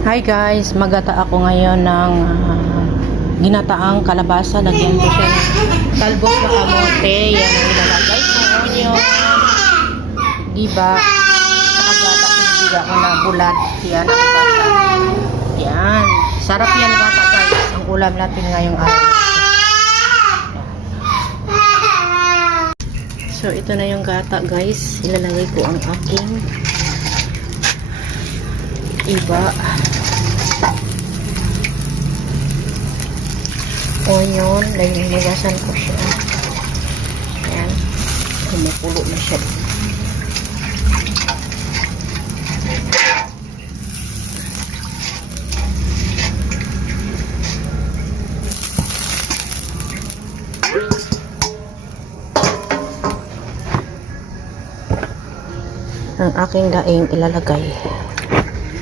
Hi guys, magata ako ngayon ng ginataang kalabasa. Lagyan ko siya ng talbos na kamote. Yan ang ilalagay ko. Onion. Diba? Saka gata ko ako na bulat. Yan ang gata. Yan. Sarap yan gata guys. Ang ulam natin ngayong araw. So ito na yung gata guys. Ilalagay ko ang aking iba. Onion, linigasan ko siya. Ayan. Kumukulo na siya. Ang aking daing ilalagay.